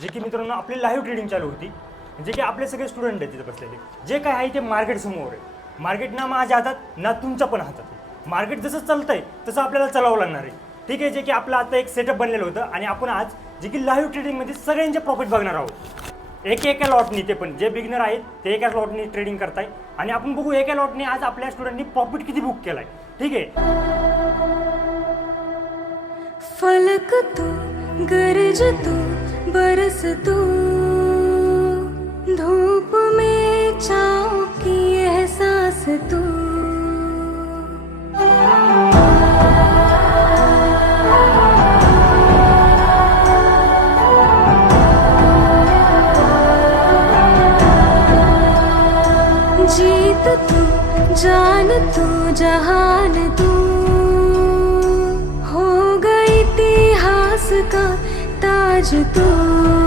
जे की मित्रांनो आपली लाईव्ह ट्रेडिंग चालू होती, जे की आपले सगळे स्टुडंट आहेत तिथे बसलेले. जे काय आहे ते मार्केट समोर आहे. मार्केट ना माझ्या हातात ना तुमच्या पण हातात. मार्केट जसं चालतंय तसं आपल्याला चालवावं लागणार आहे. ठीक आहे, जे की आपलं आता एक सेटअप बनलेलं होतं आणि आपण आज जे की लाईव्ह ट्रेडिंगमध्ये सगळ्यांचे प्रॉफिट बघणार आहोत. एका लॉटनी, ते पण जे बिगनर आहेत ते एका लॉटनी ट्रेडिंग करताय आणि आपण बघू एका लॉटनी आज आपल्या स्टुडंटनी प्रॉफिट किती बुक केलाय. ठीक आहे. फलक तू गरज तू बरस तू धूप में छाँव की एहसास तू जीत तू जान तू जहान तू हो गई इतिहास का ताज तू.